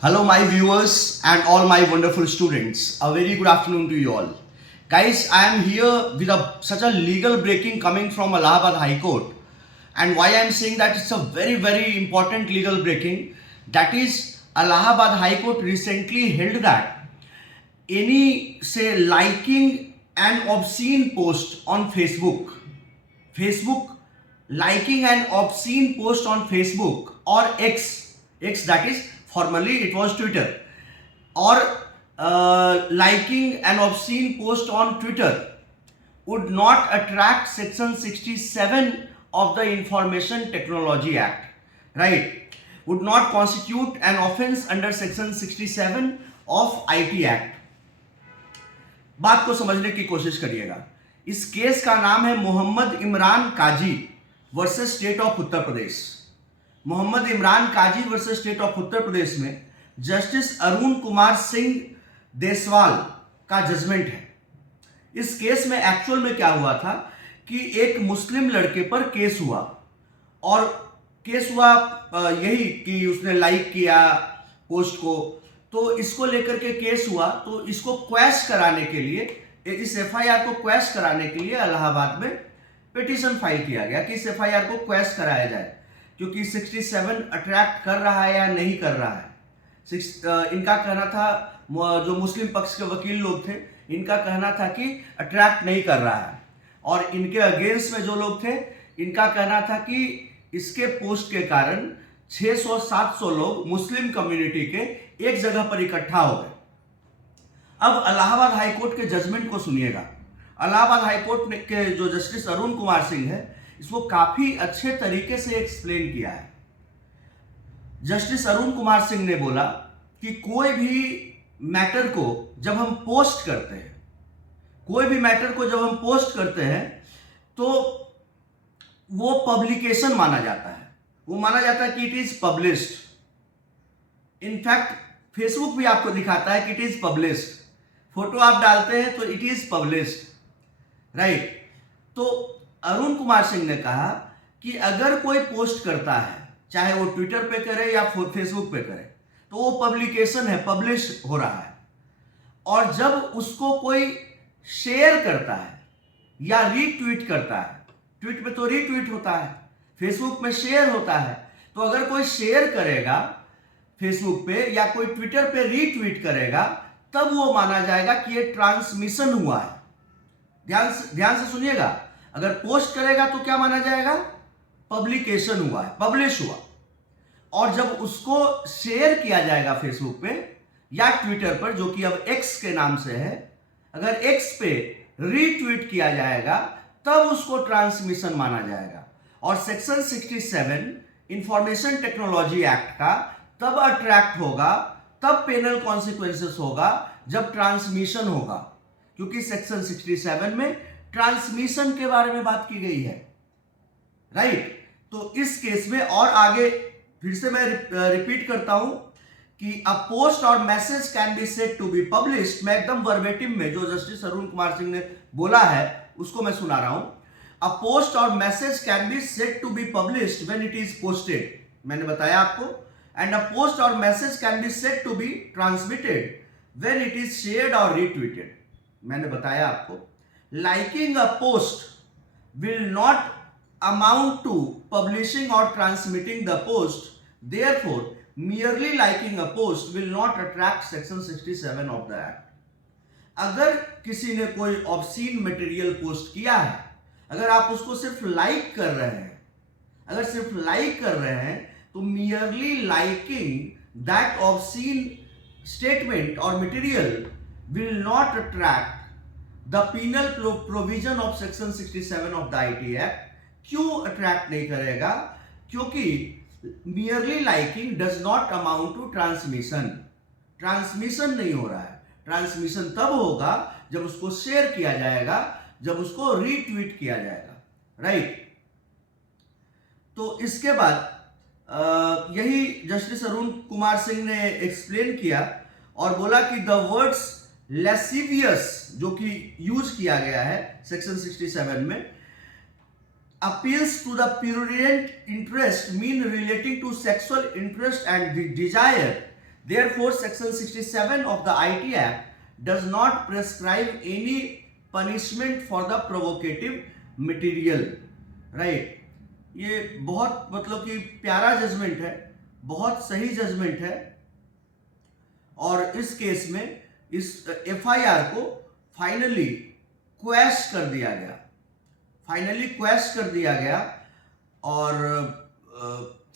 Hello, my viewers and all my wonderful students. A very good afternoon to you all. Guys, I am here with such a legal breaking coming from Allahabad High Court. And why I am saying that it's a very important legal breaking. That is, Allahabad High Court recently held that any, say, liking an obscene post on Facebook, liking an obscene post on Facebook or X that is, formerly it was Twitter, or liking an obscene post on Twitter would not attract Section 67 of the Information Technology Act, right? Would not constitute an offense under Section 67 of IT Act. बात को समझने की कोशिश करिएगा। इस case का नाम है Mohammad Imran Kazi versus state of Uttar Pradesh. Mohammad Imran Kazi versus state of Uttar Pradesh में जस्टिस अरुण कुमार सिंह देसवाल का जजमेंट है। इस केस में एक्चुअल में क्या हुआ था कि एक मुस्लिम लड़के पर केस हुआ, और केस हुआ यही कि उसने लाइक किया पोस्ट को, तो इसको लेकर के केस हुआ। तो इसको क्वैश कराने के लिए, इस एफआईआर को क्वैश कराने के लिए इलाहाबाद में पिटीशन फाइल किया गया कि इस एफआईआर को क्वैश कराया जाए, क्योंकि 67 अट्रैक्ट कर रहा है या नहीं कर रहा है। इनका कहना था, जो मुस्लिम पक्ष के वकील लोग थे, इनका कहना था कि अट्रैक्ट नहीं कर रहा है, और इनके अगेंस्ट में जो लोग थे, इनका कहना था कि इसके पोस्ट के कारण 600-700 लोग मुस्लिम कम्युनिटी के एक जगह पर इकट्ठा हो गए। अब इलाहाबाद हाई कोर्ट के जजमेंट को सुनिएगा। इलाहाबाद हाई कोर्ट के जो जस्टिस अरुण कुमार सिंह है, इसको काफी अच्छे तरीके से एक्सप्लेन किया है। जस्टिस अरुण कुमार सिंह ने बोला कि कोई भी मैटर को जब हम पोस्ट करते हैं, तो वो पब्लिकेशन माना जाता है। वो माना जाता है कि it is published. In fact Facebook भी आपको दिखाता है कि इट इज पब्लिश्ड। फोटो आप डालते हैं तो इट इज पब्लिश्ड, राइट। तो अरुण कुमार सिंह ने कहा कि अगर कोई पोस्ट करता है, चाहे वो ट्विटर पे करे या फेसबुक पे करे, तो वो पब्लिकेशन है, पब्लिश हो रहा है। और जब उसको कोई शेयर करता है या रीट्वीट करता है, ट्वीट पे तो रीट्वीट होता है, फेसबुक में शेयर होता है, तो अगर कोई शेयर करेगा फेसबुक पे या कोई ट्विटर पे रीट्वीट करेगा, तब वो माना जाएगा कि ये ट्रांसमिशन हुआ है। ध्यान से सुनिएगा। अगर पोस्ट करेगा तो क्या माना जाएगा? पब्लिकेशन हुआ है, पब्लिश हुआ। और जब उसको शेयर किया जाएगा फेसबुक पे या ट्विटर पर, जो कि अब एक्स के नाम से है, अगर एक्स पे रीट्वीट किया जाएगा, तब उसको ट्रांसमिशन माना जाएगा। और सेक्शन 67 इंफॉर्मेशन टेक्नोलॉजी एक्ट का तब अट्रैक्ट होगा, तब पेनल कॉन्सिक्वेंसेस होगा, जब ट्रांसमिशन होगा, क्योंकि सेक्शन 67 में ट्रांसमिशन के बारे में बात की गई है, राइट। तो इस केस में, और आगे फिर से मैं रिपीट करता हूं कि a post or message can be said to be published. मैं एकदम वर्बेटिम में जो जस्टिस अरुण कुमार सिंह ने बोला है उसको मैं सुना रहा हूं। A post or message can be said to be published when it is posted, मैंने बताया आपको। And a post or message can be said to be transmitted when it is shared or retweeted, मैंने बताया आपको। Liking a post will not amount to publishing or transmitting the post. Therefore, merely liking a post will not attract section 67 of the act. अगर किसी ने कोई obscene material post किया है, अगर आप उसको सिर्फ लाइक कर रहे हैं, तो merely liking that obscene statement or material will not attract the penal provision of section 67 of the IT Act. क्यों अट्रैक्ट नहीं करेगा? क्योंकि merely liking does not amount to transmission. Transmission नहीं हो रहा है। ट्रांसमिशन तब होगा जब उसको शेयर किया जाएगा, जब उसको रीट्वीट किया जाएगा, राइट। तो इसके बाद यही जस्टिस अरुण कुमार सिंह ने एक्सप्लेन किया और बोला कि द वर्ड्स लेसिवियस, जो कि यूज किया गया है सेक्शन 67 में, appeals to the prurient interest mean relating to sexual interest and the desire Therefore, Section 67 of the IT Act does not prescribe any punishment for the provocative material. Right? ये बहुत मतलब कि प्यारा judgement है, बहुत सही judgement है, और इस केस में इस एफआईआर को फाइनली क्वैश कर दिया गया, और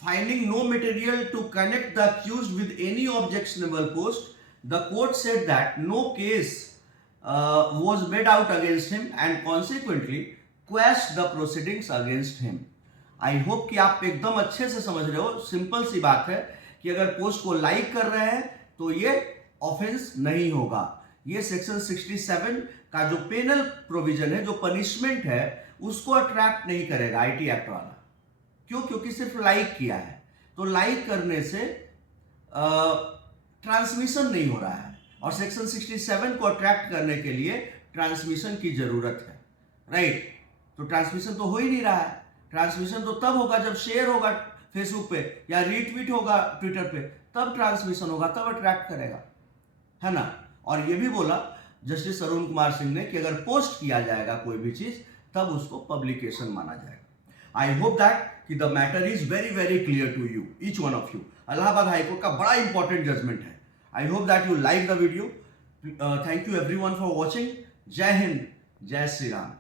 finding no material to connect the accused with any objectionable post, the court said that no case was made out against him and consequently quashed the proceedings against him. I hope कि आप एकदम अच्छे से समझ रहे हो. Simple सी बात है कि अगर पोस्ट को लाइक कर रहे हैं तो ये ऑफेंस नहीं होगा. ये सेक्शन 67 का जो पेनल प्रोविजन है, जो पनिशमेंट है, उसको अट्रैक्ट नहीं करेगा आईटी एक्ट वाला. क्यों? क्योंकि सिर्फ लाइक किया है. तो लाइक करने से ट्रांसमिशन नहीं हो रहा है, और सेक्शन 67 को अट्रैक्ट करने के लिए ट्रांसमिशन की जरूरत है. राइट? तो ट्रांसमिशन तो हो ही नहीं रहा है. ट्रांसमिशन तो तब होगा जब शेयर होगा फेसबुक पे या रीट्वीट होगा ट्विटर पे, तब ट्रांसमिशन होगा, तब अट्रैक्ट करेगा, है ना. और ये भी बोला जस्टिस अरुण कुमार सिंह ने कि अगर पोस्ट किया जाएगा कोई भी चीज, तब उसको पब्लिकेशन माना जाएगा. I hope that कि the matter is very very clear to you, each one of you. Allahabad high court का बड़ा इंपॉर्टेंट जजमेंट है. I hope that you like the video. Thank you everyone for watching. जय हिंद, जय श्री राम.